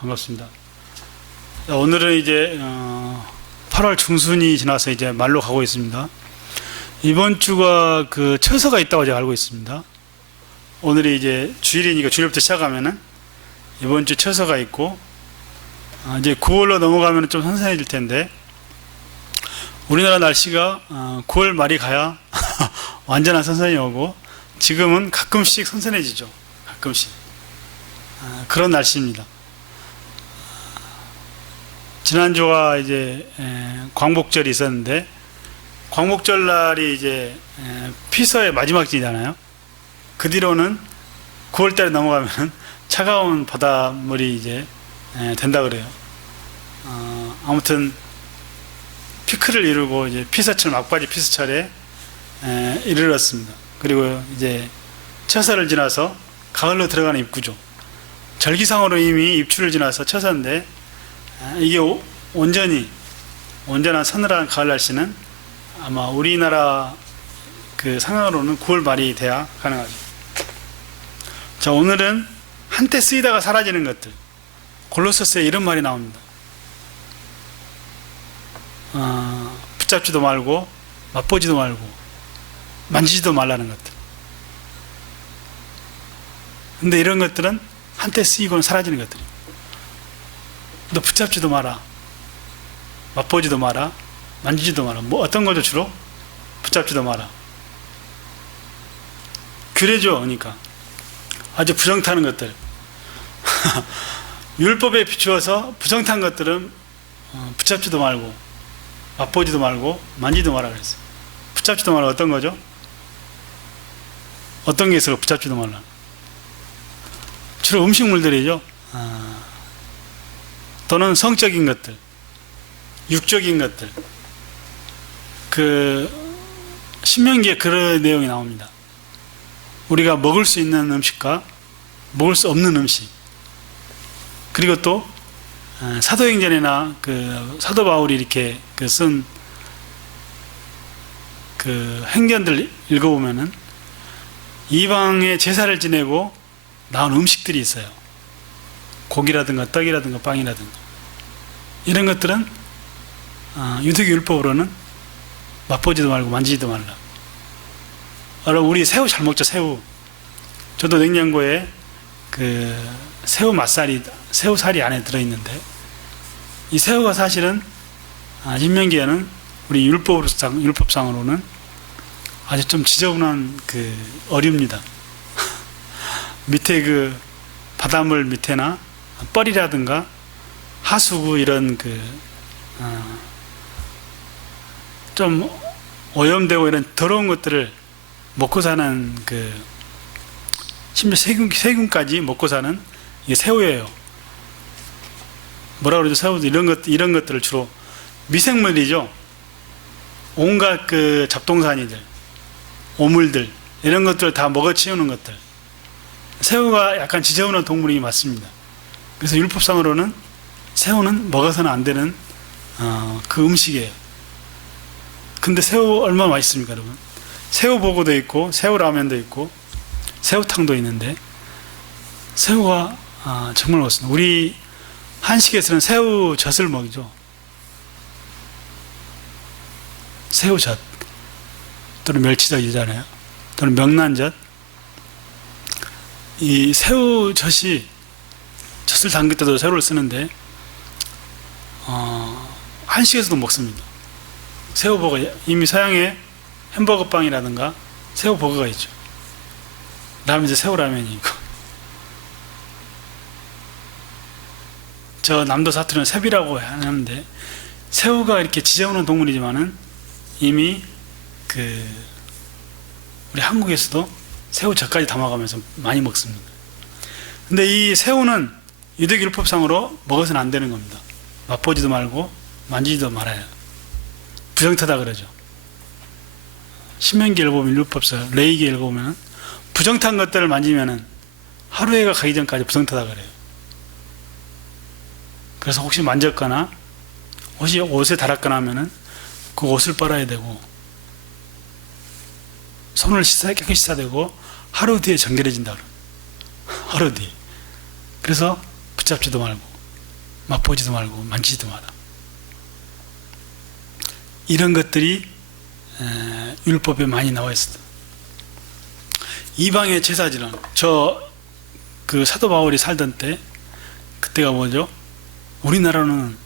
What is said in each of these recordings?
반갑습니다. 오늘은 이제 8월 중순이 지나서 이제 말로 가고 있습니다. 이번 주가 그 처서가 있다고 제가 알고 있습니다. 오늘이 이제 주일이니까 주일부터 시작하면은 이번 주 처서가 있고, 이제 9월로 넘어가면 좀 선선해질 텐데, 우리나라 날씨가 9월 말이 가야 완전한 선선이 오고, 지금은 가끔씩 선선해지죠. 가끔씩. 그런 날씨입니다. 지난주가 이제 광복절이 있었는데, 광복절 날이 이제 피서의 마지막 주잖아요. 그 뒤로는 9월달에 넘어가면 차가운 바닷물이 이제 된다 그래요. 아무튼 피크를 이루고 이제 피서철, 막바지 피서철에 이르렀습니다. 그리고 이제 처서를 지나서 가을로 들어가는 입구죠. 절기상으로 이미 입추를 지나서 처서인데, 이게 온전한 서늘한 가을 날씨는 아마 우리나라 그 상황으로는 9월 말이 돼야 가능하죠. 자, 오늘은 한때 쓰이다가 사라지는 것들, 골로새서에 이런 말이 나옵니다. 붙잡지도 말고 맛보지도 말고 만지지도 말라는 것들. 근데 이런 것들은 한때 쓰이고는 사라지는 것들이에요. 너 붙잡지도 마라, 맛보지도 마라, 만지지도 마라. 뭐 어떤 거죠? 주로 붙잡지도 마라. 규례죠. 그러니까 아주 부정타는 것들. 율법에 비추어서 부정탄 것들은 붙잡지도 말고 맛보지도 말고 만지지도 마라 그랬어요. 붙잡지도 마라. 어떤 거죠? 어떤 게 있어요? 붙잡지도 말라. 주로 음식물들이죠. 또는 성적인 것들, 육적인 것들. 그 신명기에 그런 내용이 나옵니다. 우리가 먹을 수 있는 음식과 먹을 수 없는 음식, 그리고 또 사도행전이나 그 사도 바울이 이렇게 쓴 그 행전들 읽어보면은 이방의 제사를 지내고 나온 음식들이 있어요. 고기라든가 떡이라든가 빵이라든가 이런 것들은 유대교 율법으로는 맛보지도 말고 만지지도 말라. 여러분, 우리 새우 잘 먹죠. 새우. 저도 냉장고에 그 새우 맛살이, 새우살이 안에 들어있는데, 이 새우가 사실은 신명기에는 우리 율법상으로는 아주 좀 지저분한 그 어류입니다. 밑에 그 바닷물 밑에나 뻘이라든가 하수구 이런 좀 오염되고 이런 더러운 것들을 먹고 사는 심지어 세균까지 먹고 사는 이게 새우예요. 뭐라 그러죠? 새우도 이런 것들을 주로 미생물이죠. 온갖 그 잡동사니들, 오물들 이런 것들을 다 먹어치우는 것들. 새우가 약간 지저분한 동물이 맞습니다. 그래서 율법상으로는 새우는 먹어서는 안 되는 그 음식이에요. 근데 새우 얼마나 맛있습니까, 여러분? 새우버거도 있고 새우라면도 있고 새우탕도 있는데 새우가 정말 맛있습니다. 우리 한식에서는 새우젓을 먹이죠. 새우젓 또는 멸치젓이잖아요. 또는 명란젓. 이 새우젓이 젓을 담글 때도 새우를 쓰는데 한식에서도 먹습니다. 새우버거, 이미 서양에 햄버거 빵이라든가 새우버거가 있죠. 다음에 이제 새우라면이 있고, 저 남도 사투리는 새비라고 하는데, 새우가 이렇게 지저분한 동물이지만은 이미 우리 한국에서도 새우젓까지 담아가면서 많이 먹습니다. 근데 이 새우는 유대교 율법상으로 먹어서는 안 되는 겁니다. 맛보지도 말고 만지지도 말아요. 부정타다 그러죠. 신명기 읽어보면, 율법서 레위기 읽어보면 부정탄 것들을 만지면은 하루해가 가기 전까지 부정타다 그래요. 그래서 혹시 만졌거나 옷에 닿았거나 하면은 그 옷을 빨아야 되고, 손을 깨끗이 씻어야 되고, 하루 뒤에 정결해진다 그래요. 하루 뒤에. 그래서 붙잡지도 말고 맛보지도 말고 만지지도 마라. 이런 것들이 율법에 많이 나와 있습니다. 이방의 제사지는 그 사도 바울이 살던 때 그때가 뭐죠? 우리나라는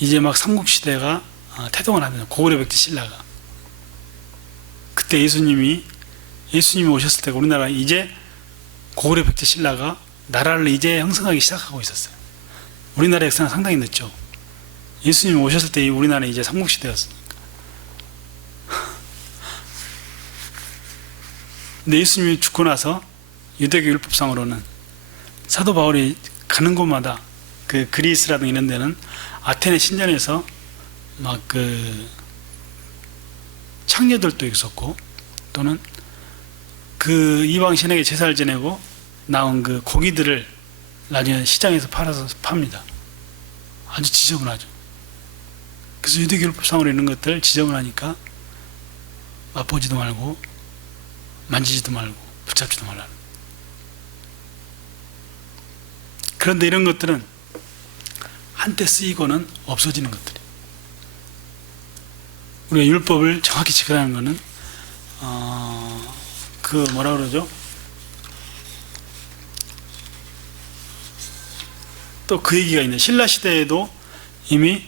이제 막 삼국시대가 태동을 하는 고구려 백제 신라가 그때 예수님이 오셨을 때 우리나라 이제 고구려 백제 신라가 나라를 이제 형성하기 시작하고 있었어요. 우리나라 역사는 상당히 늦죠. 예수님이 오셨을 때 우리나라는 이제 삼국시대였으니까. 근데 예수님이 죽고 나서 유대교 율법상으로는 사도 바울이 가는 곳마다 그 그리스라든 이런 데는 아테네 신전에서 막 그 창녀들도 있었고 또는 그 이방 신에게 제사를 지내고 나온 그 고기들을 나중에 시장에서 팔아서 팝니다. 아주 지저분하죠. 그래서 유대교 율법상으로 있는 것들 지저분하니까 맛보지도 말고 만지지도 말고 붙잡지도 말라는. 그런데 이런 것들은 한때 쓰이고는 없어지는 것들이에요. 우리가 율법을 정확히 지키라는 것은 그 뭐라 그러죠? 또 그 얘기가 있네. 신라 시대에도 이미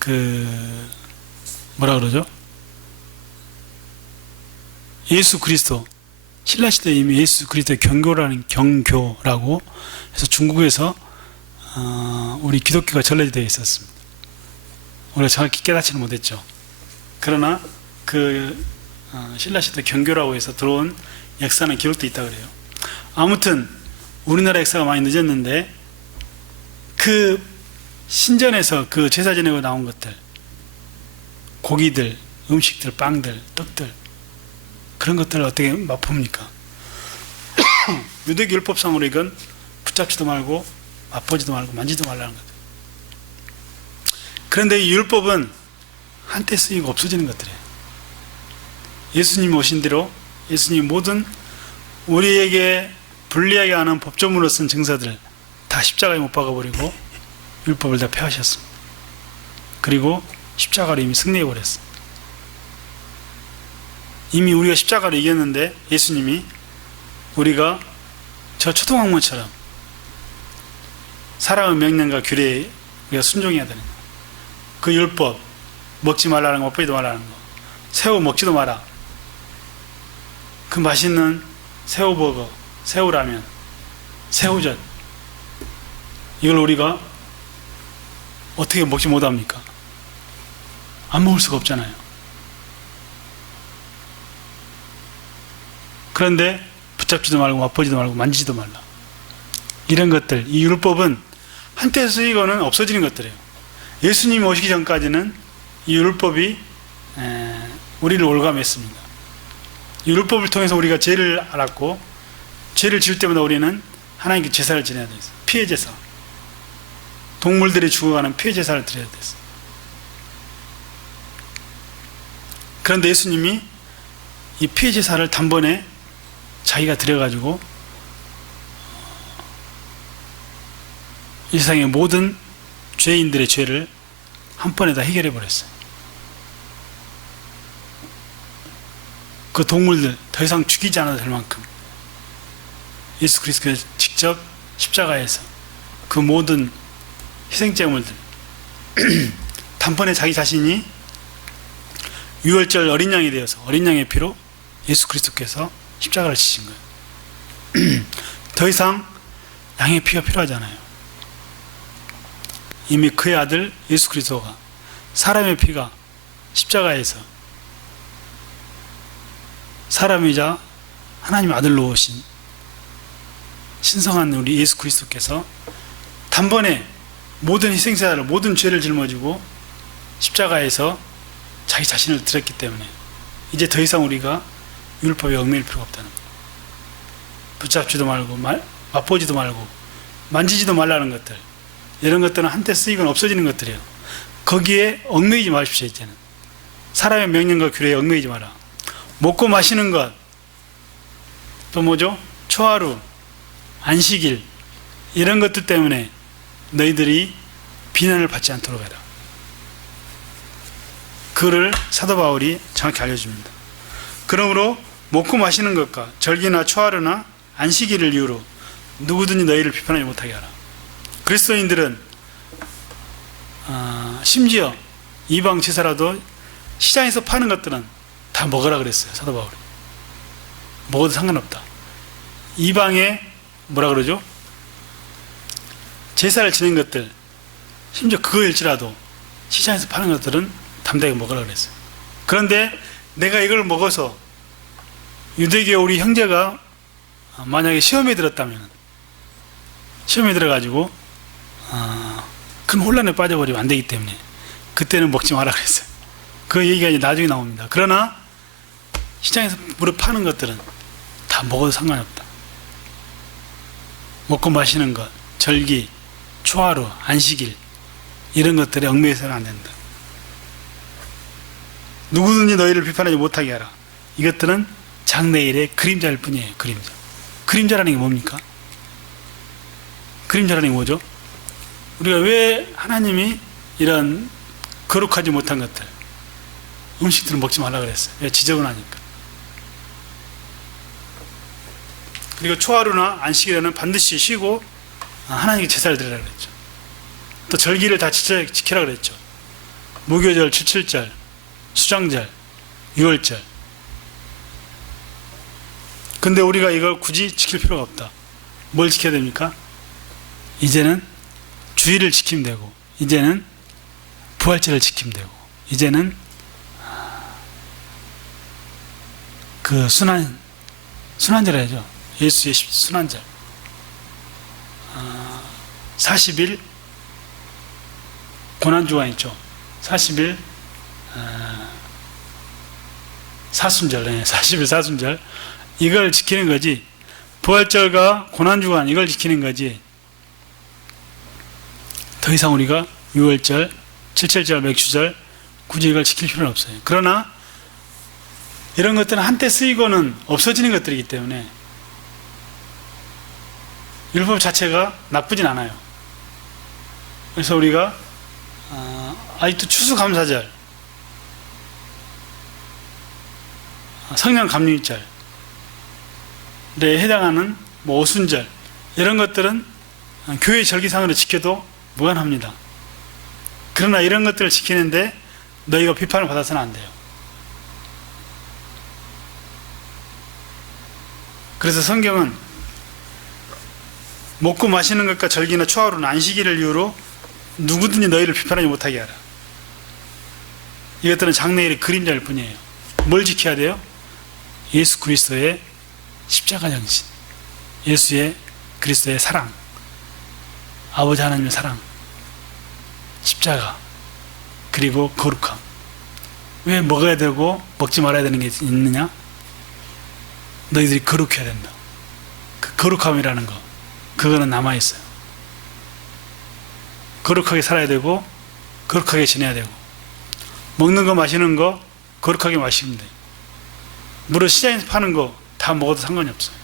그 뭐라 그러죠? 예수 그리스도 신라 시대에 이미 예수 그리스도의 경교라고 해서 중국에서 우리 기독교가 전래되어 있었습니다. 우리가 정확히 깨닫지는 못했죠. 그러나 그 신라 시대 경교라고 해서 들어온 역사는 기록되어 있다 그래요. 아무튼 우리나라 역사가 많이 늦었는데 그 신전에서 그 제사 지내고 나온 것들, 고기들, 음식들, 빵들, 떡들 그런 것들을 어떻게 맛봅니까? 유대교 율법상으로 이건 붙잡지도 말고 맛보지도 말고 만지도 말라는 거죠. 그런데 이 율법은 한때 쓰이고 없어지는 것들이에요. 예수님이 오신 뒤로 예수님이 모든 우리에게 불리하게 하는 법조문으로 쓴 증서들 다 십자가에 못 박아버리고 율법을 다 폐하셨습니다. 그리고 십자가로 이미 승리해버렸어요. 이미 우리가 십자가로 이겼는데 예수님이 우리가 저 초등학문처럼 사랑의 명령과 규례에 우리가 순종해야 되는 거예요. 그 율법 먹지 말라는 거, 먹지도 말라는 거, 새우 먹지도 마라. 그 맛있는 새우버거, 새우라면, 새우젓 이걸 우리가 어떻게 먹지 못합니까? 안 먹을 수가 없잖아요. 그런데 붙잡지도 말고 맛보지도 말고 만지지도 말라. 이런 것들, 이 율법은 한때 쓰이고는 없어지는 것들이에요. 예수님이 오시기 전까지는 이 율법이 우리를 올감했습니다. 이 율법을 통해서 우리가 죄를 알았고 죄를 지을 때마다 우리는 하나님께 제사를 지내야 돼요. 피해 제사. 동물들이 죽어가는 피해 제사를 드려야 됐어요. 그런데 예수님이 이 피해 제사를 단번에 자기가 드려가지고 이 세상의 모든 죄인들의 죄를 한 번에 다 해결해 버렸어요. 그 동물들 더 이상 죽이지 않아도 될 만큼 예수 그리스도가 직접 십자가에서 그 모든 희생제물들 단번에 자기 자신이 유월절 어린 양이 되어서 어린 양의 피로 예수 그리스도께서 십자가를 지신 거예요. 더 이상 양의 피가 필요하잖아요. 이미 그의 아들 예수 그리스도가 사람의 피가 십자가에서 사람이자 하나님 아들로 오신 신성한 우리 예수 그리스도께서 단번에 모든 희생자를 모든 죄를 짊어지고 십자가에서 자기 자신을 드렸기 때문에 이제 더 이상 우리가 율법에 얽매일 필요가 없다는 거예요. 붙잡지도 말고 맛보지도 말고 만지지도 말라는 것들, 이런 것들은 한때 쓰이거나 없어지는 것들이에요. 거기에 얽매이지 마십시오. 이제는 사람의 명령과 규례에 얽매이지 마라. 먹고 마시는 것, 또 뭐죠? 초하루, 안식일 이런 것들 때문에 너희들이 비난을 받지 않도록 해라. 그를 사도 바울이 정확히 알려줍니다. 그러므로 먹고 마시는 것과 절기나 초하루나 안식일을 이유로 누구든지 너희를 비판하지 못하게 하라. 그리스도인들은 심지어 이방 제사라도 시장에서 파는 것들은 다 먹으라 그랬어요. 사도 바울이. 먹어도 상관없다. 이방에 뭐라 그러죠? 제사를 지낸 것들, 심지어 그거일지라도 시장에서 파는 것들은 담대하게 먹으라 그랬어요. 그런데 내가 이걸 먹어서 유대교 우리 형제가 만약에 시험에 들었다면, 시험에 들어가지고 큰 혼란에 빠져버리면 안 되기 때문에 그때는 먹지 마라 그랬어요. 그 얘기가 이제 나중에 나옵니다. 그러나 시장에서 무릇 파는 것들은 다 먹어도 상관이 없다. 먹고 마시는 것, 절기, 초하루, 안식일 이런 것들에 얽매여서는 안 된다. 누구든지 너희를 비판하지 못하게 하라. 이것들은 장래일의 그림자일 뿐이에요. 그림자. 그림자라는 게 뭡니까? 그림자라는 게 뭐죠? 우리가 왜 하나님이 이런 거룩하지 못한 것들, 음식들을 먹지 말라 그랬어요? 왜? 지저분하니까. 그리고 초하루나 안식일에는 반드시 쉬고 하나님께 제사를 드리라 그랬죠. 또 절기를 다 지키라 그랬죠. 무교절, 칠칠절, 수장절, 유월절. 근데 우리가 이걸 굳이 지킬 필요가 없다. 뭘 지켜야 됩니까? 이제는 주일을 지키면 되고, 이제는 부활절을 지키면 되고, 이제는 그 순환절 해야죠. 예수의 순환절. 40일 고난주간 있죠. 40일 사순절, 40일 사순절. 이걸 지키는 거지. 부활절과 고난주간 이걸 지키는 거지. 더 이상 우리가 유월절, 칠칠절, 맥주절 굳이 이걸 지킬 필요는 없어요. 그러나 이런 것들은 한때 쓰이고는 없어지는 것들이기 때문에 율법 자체가 나쁘진 않아요. 그래서 우리가 아직도 추수감사절, 성령감리절에 해당하는 오순절 이런 것들은 교회 절기상으로 지켜도 무관합니다. 그러나 이런 것들을 지키는데 너희가 비판을 받아서는 안 돼요. 그래서 성경은 먹고 마시는 것과 절기나 초하루나 안식일을 이유로 누구든지 너희를 비판하지 못하게 하라. 이것들은 장래일의 그림자일 뿐이에요. 뭘 지켜야 돼요? 예수 그리스도의 십자가 정신, 예수의 그리스도의 사랑, 아버지 하나님의 사랑, 십자가, 그리고 거룩함. 왜 먹어야 되고 먹지 말아야 되는 게 있느냐? 너희들이 거룩해야 된다. 그 거룩함이라는 거, 그거는 남아있어요. 거룩하게 살아야 되고 거룩하게 지내야 되고, 먹는 거 마시는 거 거룩하게 마시면 돼요. 무릇 시장에서 파는 거 다 먹어도 상관이 없어요.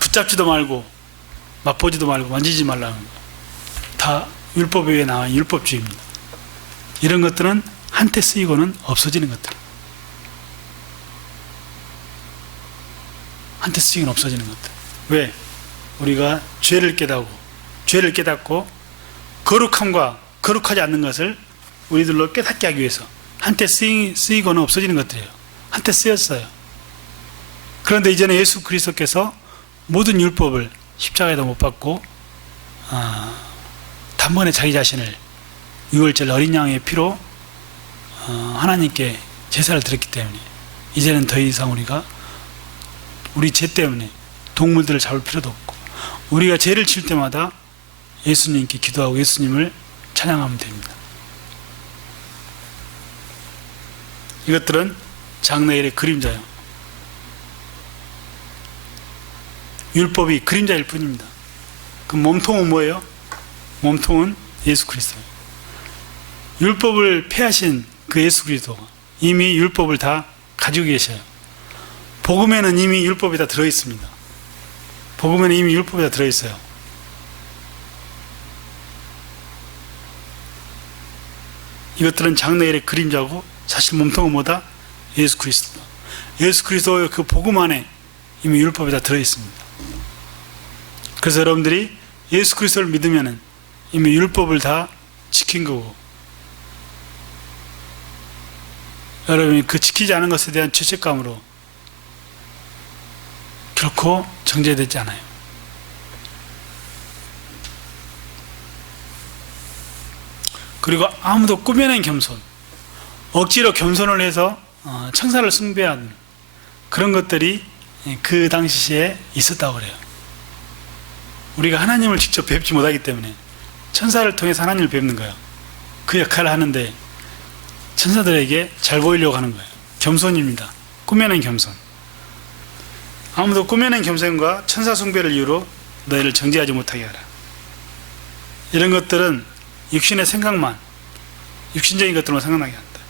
붙잡지도 말고 맛보지도 말고 만지지 말라는 거 다 율법 위에 나와 율법주의입니다. 이런 것들은 한때 쓰이고는 없어지는 것들. 한때 쓰이고는 없어지는 것들. 왜? 우리가 죄를 깨닫고 거룩함과 거룩하지 않는 것을 우리들로 깨닫게 하기 위해서 한때 쓰이고는 없어지는 것들이에요. 한때 쓰였어요. 그런데 이제는 예수 그리스도께서 모든 율법을 십자가에다 못 박고 단번에 자기 자신을 유월절 어린 양의 피로 하나님께 제사를 드렸기 때문에 이제는 더 이상 우리가 우리 죄 때문에 동물들을 잡을 필요도 없고, 우리가 죄를 지을 때마다 예수님께 기도하고 예수님을 찬양하면 됩니다. 이것들은 장래일의 그림자예요. 율법이 그림자일 뿐입니다. 그 몸통은 뭐예요? 몸통은 예수 그리스도예요. 율법을 폐하신 그 예수 그리스도가 이미 율법을 다 가지고 계셔요. 복음에는 이미 율법이 다 들어있습니다. 복음에는 이미 율법이 다 들어있어요. 이것들은 장래일의 그림자고 사실 몸통은 뭐다? 예수 그리스도. 예수 그리스도의 그 복음 안에 이미 율법이 다 들어있습니다. 그래서 여러분들이 예수 그리스도를 믿으면 이미 율법을 다 지킨 거고, 여러분이 그 지키지 않은 것에 대한 죄책감으로 결코 정죄되지 않아요. 그리고 아무도 꾸며낸 겸손, 억지로 겸손을 해서 천사를 숭배하는 그런 것들이 그 당시에 있었다고 그래요. 우리가 하나님을 직접 뵙지 못하기 때문에 천사를 통해서 하나님을 뵙는 거예요. 그 역할을 하는데 천사들에게 잘 보이려고 하는 거예요. 겸손입니다. 꾸며낸 겸손. 아무도 꾸며낸 겸손과 천사 숭배를 이유로 너희를 정죄하지 못하게 하라. 이런 것들은 육신의 생각만, 육신적인 것들만 생각나게 한다.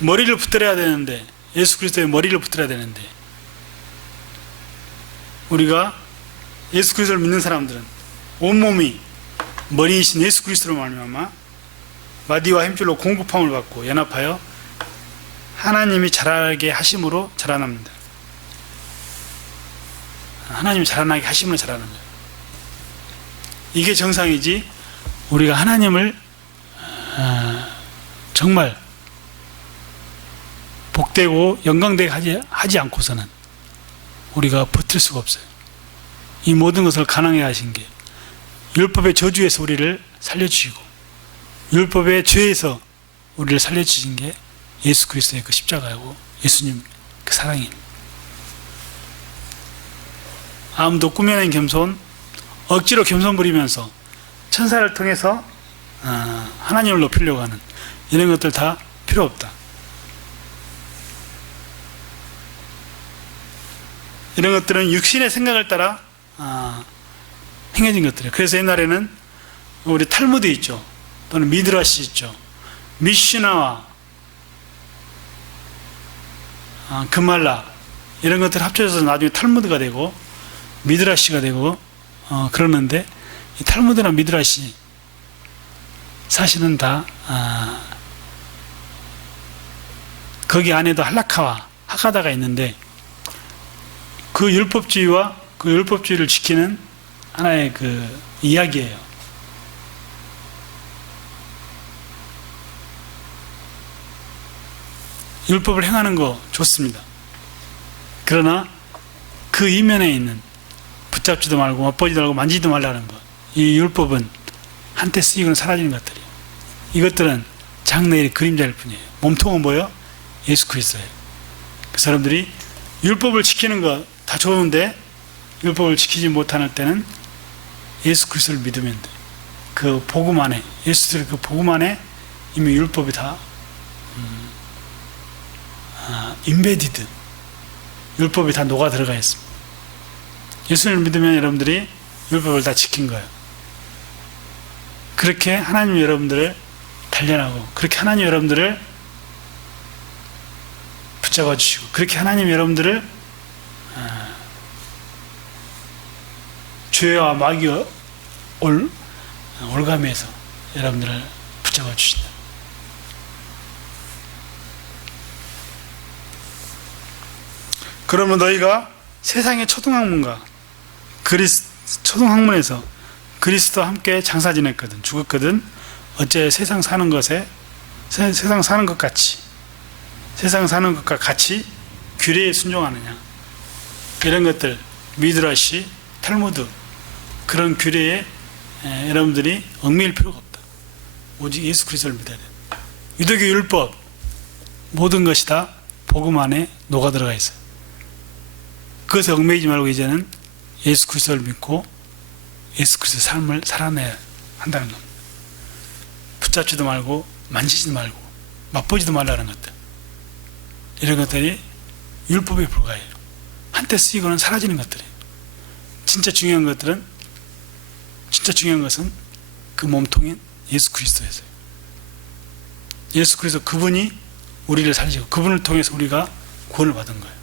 머리를 붙들어야 되는데, 예수 그리스도의 머리를 붙들어야 되는데, 우리가 예수 그리스도를 믿는 사람들은 온몸이 머리이신 예수 그리스도로 말미암아 마디와 힘줄로 공급함을 받고 연합하여 하나님이 자라게 하심으로 자라납니다. 하나님이 자라나게 하심으로 자라는 거예요. 이게 정상이지, 우리가 하나님을 정말 복되고 영광되게 하지 않고서는 우리가 버틸 수가 없어요. 이 모든 것을 가능하게 하신 게 율법의 저주에서 우리를 살려주시고 율법의 죄에서 우리를 살려주신 게 예수 그리스도의 그 십자가이고 예수님 그 사랑입니다. 아무도 꾸며낸 겸손, 억지로 겸손 부리면서 천사를 통해서 하나님을 높이려고 하는 이런 것들 다 필요 없다. 이런 것들은 육신의 생각을 따라 행해진 것들이에요. 그래서 옛날에는 우리 탈무드 있죠. 또는 미드라시 있죠. 미슈나와 금말라 이런 것들 합쳐져서 나중에 탈무드가 되고 미드라시가 되고 그러는데 이 탈무드나 미드라시 사실은 다 거기 안에도 할라카와 하가다가 있는데 그 율법주의와 그 율법주의를 지키는 하나의 그 이야기예요. 율법을 행하는 거 좋습니다. 그러나 그 이면에 있는 붙잡지도 말고 맛보지도 말고 만지지도 말라는 것, 이 율법은 한때 쓰이고는 사라지는 것들이에요. 이것들은 장래의 그림자일 뿐이에요. 몸통은 뭐예요? 예수 그리스도예요. 그 사람들이 율법을 지키는 거 다 좋은데 율법을 지키지 못하는 때는 예수 그리스도를 믿으면 돼. 그 복음 안에, 예수의 그 복음 안에 이미 율법이 다 임베디드, 율법이 다 녹아 들어가 있습니다. 예수님을 믿으면 여러분들이 율법을 다 지킨 거예요. 그렇게 하나님 여러분들을 단련하고, 그렇게 하나님 여러분들을 붙잡아 주시고, 그렇게 하나님 여러분들을 죄와 마귀의 올가미에서 여러분들을 붙잡아 주신다. 그러면 너희가 세상의 초등학문과 초등학문에서 그리스도와 함께 장사 지냈거든, 죽었거든, 어째 세상 사는 것에, 세상 사는 것 같이, 세상 사는 것과 같이 규례에 순종하느냐. 이런 것들, 미드라시, 탈무드, 그런 규례에 여러분들이 얽매일 필요가 없다. 오직 예수 그리스도를 믿어야 돼. 유대교 율법, 모든 것이 다 복음 안에 녹아 들어가 있어요. 그것에 얽매이지 말고 이제는 예수 그리스도를 믿고 예수 그리스도의 삶을 살아내야 한다는 겁니다. 붙잡지도 말고 만지지도 말고 맛보지도 말라는 것들, 이런 것들이 율법에 불과해요. 한때 쓰이고는 사라지는 것들이에요. 진짜 중요한 것은 그 몸통인 예수 그리스도였어요. 예수 그리스도, 그분이 우리를 살리시고 그분을 통해서 우리가 구원을 받은 거예요.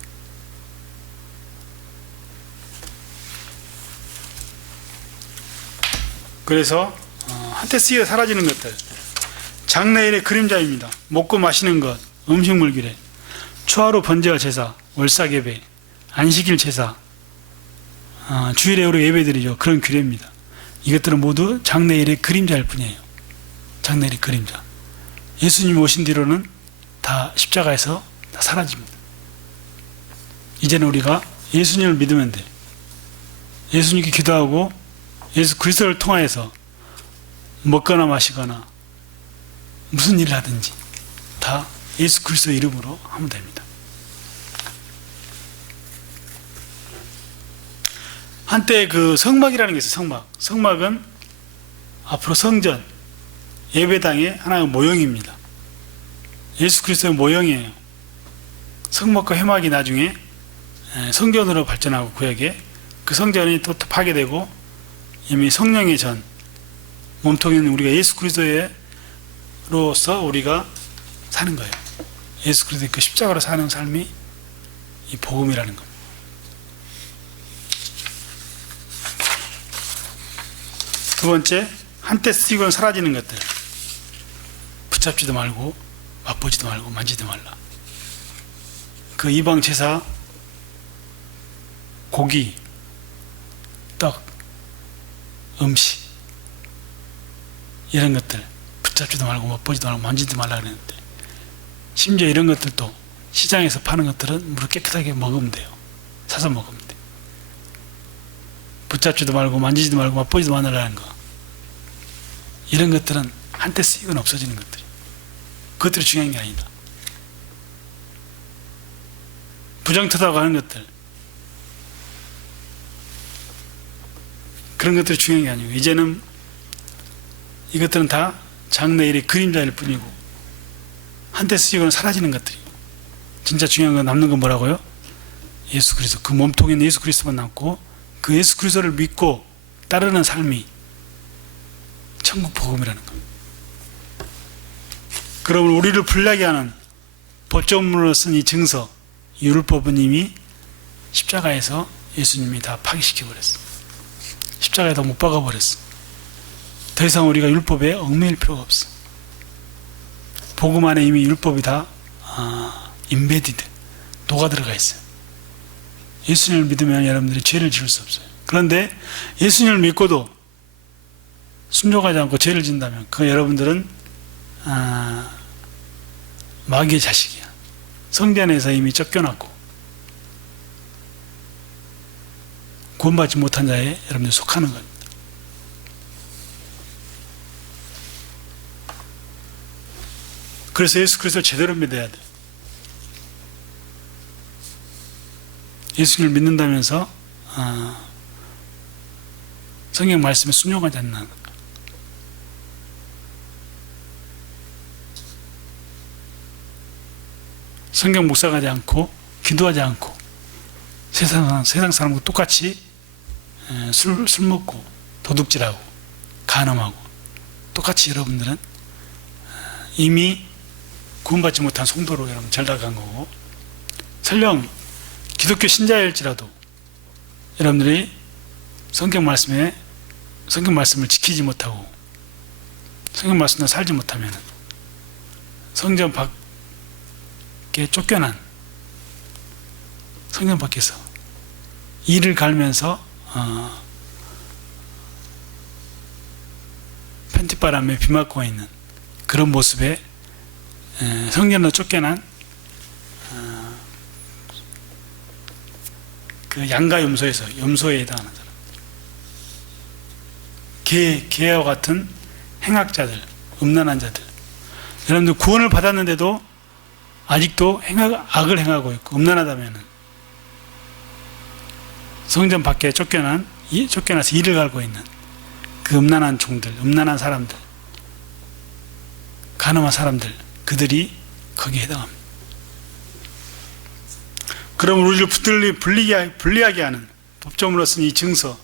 그래서 한때 쓰여 사라지는 것들, 장래일의 그림자입니다. 먹고 마시는 것, 음식물 규례, 초하루 번제와 제사, 월삭예배, 안식일 제사, 주일에 우리 예배드리죠. 그런 규례입니다. 이것들은 모두 장래일의 그림자일 뿐이에요. 장래일의 그림자. 예수님이 오신 뒤로는 다 십자가에서 다 사라집니다. 이제는 우리가 예수님을 믿으면 돼. 예수님께 기도하고 예수 그리스도를 통하여서 먹거나 마시거나 무슨 일을 하든지 다 예수 그리스도 이름으로 하면 됩니다. 한때 그 성막이라는 게 있어요. 성막. 성막은 앞으로 성전, 예배당의 하나의 모형입니다. 예수 그리스도의 모형이에요. 성막과 회막이 나중에 성전으로 발전하고 구약에 그 성전이 또 파괴되고 이미 성령의 전 몸통에 있는 우리가 예수 그리스도로서 우리가 사는 거예요. 예수 그리스도의 그 십자가로 사는 삶이 이 복음이라는 겁니다. 두 번째, 한때 쓰이고는 사라지는 것들. 붙잡지도 말고 맛보지도 말고 만지도 말라. 그 이방 제사, 고기, 떡, 음식 이런 것들 붙잡지도 말고 맛보지도 말고 만지도 말라 그랬는데, 심지어 이런 것들도 시장에서 파는 것들은 물을 깨끗하게 먹으면 돼요. 사서 먹으면 돼. 붙잡지도 말고 만지지도 말고 맛보지도 말라는 거, 이런 것들은 한때 쓰이거나 없어지는 것들이에요. 그것들이 중요한 게 아니다. 부정타다고 하는 것들, 그런 것들이 중요한 게 아니고, 이제는 이것들은 다 장래일의 그림자일 뿐이고 한때 쓰이고는 사라지는 것들이고, 진짜 중요한 건 남는 건 뭐라고요? 예수 그리스도. 그 몸통에 있는 예수 그리스도만 남고 그 예수 그리스도를 믿고 따르는 삶이 천국 복음이라는 겁니다. 그러면 우리를 불리하게 하는 법조문으로 쓴 이 증서, 율법은 이미 십자가에서 예수님이 다 파괴시켜버렸어. 십자가에 다 못 박아버렸어. 더 이상 우리가 율법에 얽매일 필요가 없어. 복음 안에 이미 율법이 다 인베디드, 녹아들어가 있어요. 예수님을 믿으면 여러분들이 죄를 지을 수 없어요. 그런데 예수님을 믿고도 순종하지 않고 죄를 짓는다면 그 여러분들은 마귀의 자식이야. 성전에서 이미 쫓겨났고 구원받지 못한 자에 여러분들이 속하는 겁니다. 그래서 예수 그리스도를 제대로 믿어야 돼. 예수님을 믿는다면서 성경 말씀에 순종하지 않는 것. 성경 묵상하지 않고 기도하지 않고 세상 사람과 똑같이 술 먹고 도둑질하고 간음하고 똑같이 여러분들은 이미 구원받지 못한 성도로 여러분 전락한 거고, 설령 기독교 신자일지라도 여러분들이 성경 말씀을 지키지 못하고 성경 말씀대로 살지 못하면 성전 밖에 쫓겨난, 성전 밖에서 이를 갈면서 팬티바람에 비 맞고 있는 그런 모습에 성전으로 쫓겨난 그 양가 염소에 해당하는 사람, 개와 같은 행악자들, 음란한 자들, 여러분들 구원을 받았는데도 아직도 악을 행하고 있고 음란하다면 성전 밖에 쫓겨나서 이를 갈고 있는 그 음란한 종들, 음란한 사람들, 간음한 사람들, 그들이 거기에 해당합니다. 그럼 우리를 불리하게 하는 법조문으로 쓴 이 증서,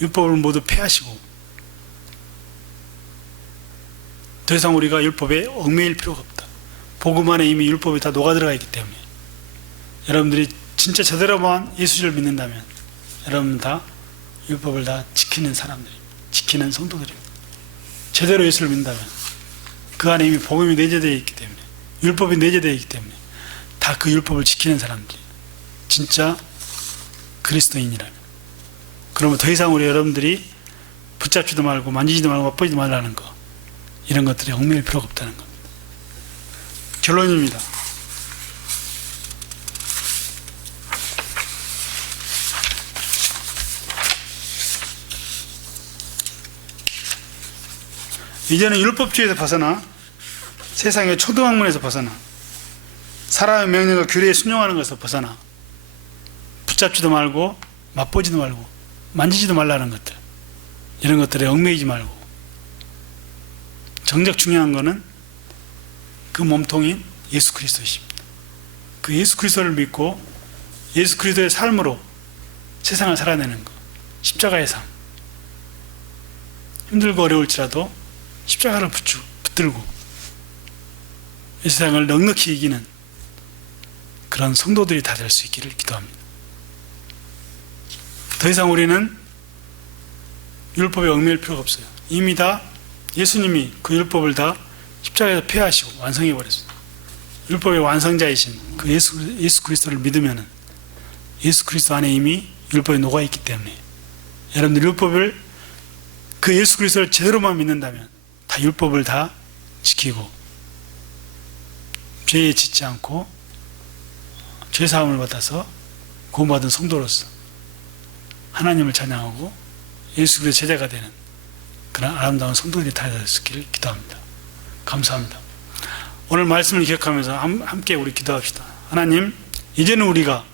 율법을 모두 폐하시고 더 이상 우리가 율법에 얽매일 필요가 없다. 복음 안에 이미 율법이 다 녹아들어가 있기 때문에 여러분들이 진짜 제대로만 예수를 믿는다면 여러분 다 율법을 다 지키는 사람들입니다. 지키는 성도들입니다. 제대로 예수를 믿는다면 그 안에 이미 복음이 내재되어 있기 때문에, 율법이 내재되어 있기 때문에 다 그 율법을 지키는 사람들이 진짜 그리스도인이라면, 그러면 더 이상 우리 여러분들이 붙잡지도 말고 만지지도 말고 맛보지도 말라는 거, 이런 것들이 얽매일 필요가 없다는 겁니다. 결론입니다. 이제는 율법주의에서 벗어나 세상의 초등학문에서 벗어나 사람의 명령과 규례에 순종하는 것에서 벗어나 붙잡지도 말고 맛보지도 말고 만지지도 말라는 것들, 이런 것들에 얽매이지 말고, 정작 중요한 것은 그 몸통인 예수 그리스도이십니다. 그 예수 그리스도를 믿고 예수 그리스도의 삶으로 세상을 살아내는 것, 십자가의 삶. 힘들고 어려울지라도 십자가를 붙들고 이 세상을 넉넉히 이기는 그런 성도들이 다 될 수 있기를 기도합니다. 더 이상 우리는 율법에 얽매일 필요가 없어요. 이미 다 예수님이 그 율법을 다 십자가에서 폐하시고 완성해 버렸습니다. 율법의 완성자이신 그 예수 그리스도를 믿으면은 예수 그리스도 안에 이미 율법이 녹아 있기 때문에, 여러분들 율법을, 그 예수 그리스도를 제대로만 믿는다면 다 율법을 다 지키고 죄에 짓지 않고 죄사함을 받아서 구원받은 성도로서 하나님을 찬양하고 예수 그리스도의 제자가 되는 그런 아름다운 성도들이 다 되었기를 기도합니다. 감사합니다. 오늘 말씀을 기억하면서 함께 우리 기도합시다. 하나님, 이제는 우리가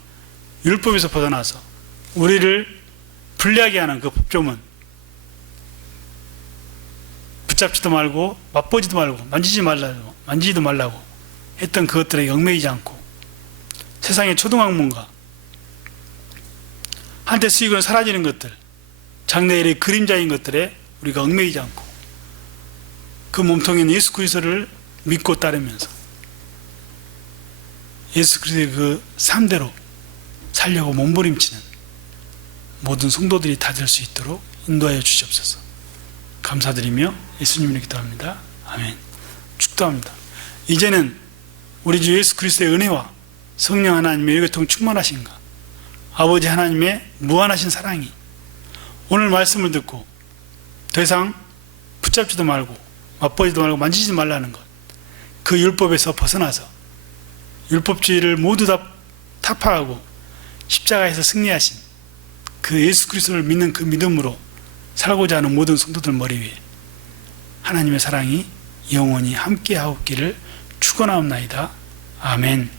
율법에서 벗어나서 우리를 불리하게 하는 그 법조문, 붙잡지도 말고 맛보지도 말고 만지지도 말라고 했던 그것들에 얽매이지 않고, 세상의 초등학문과 한때 쓰이고는 사라지는 것들, 장래일의 그림자인 것들에 우리가 얽매이지 않고 그 몸통인 예수 그리스도를 믿고 따르면서 예수 그리스도의 그 삶대로 살려고 몸부림치는 모든 성도들이 다 될 수 있도록 인도하여 주시옵소서. 감사드리며 예수님으로 기도합니다. 아멘. 축도합니다. 이제는 우리 주 예수 그리스도의 은혜와 성령 하나님의 교통 충만하신가, 아버지 하나님의 무한하신 사랑이 오늘 말씀을 듣고 더 이상 붙잡지도 말고 맛보지도 말고 만지지 말라는 것, 그 율법에서 벗어나서 율법주의를 모두 다 타파하고 십자가에서 승리하신 그 예수 그리스도를 믿는 그 믿음으로 살고자 하는 모든 성도들 머리 위에 하나님의 사랑이 영원히 함께하옵기를 축원하옵나이다. 아멘.